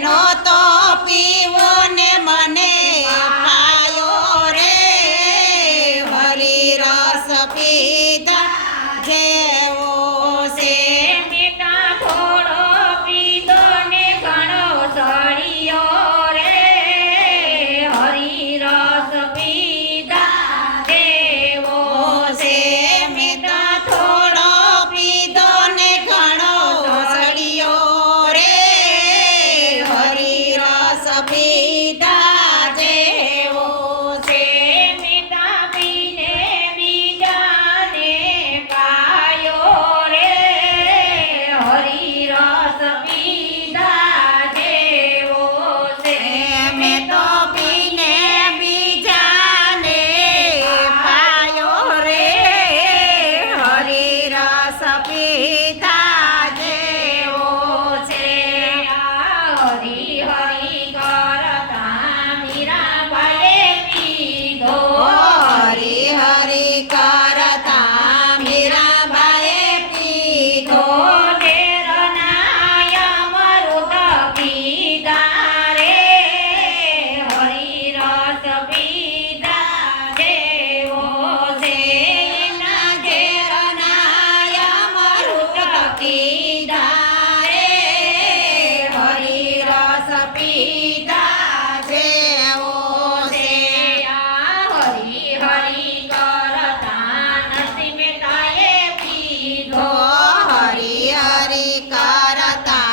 no to barata.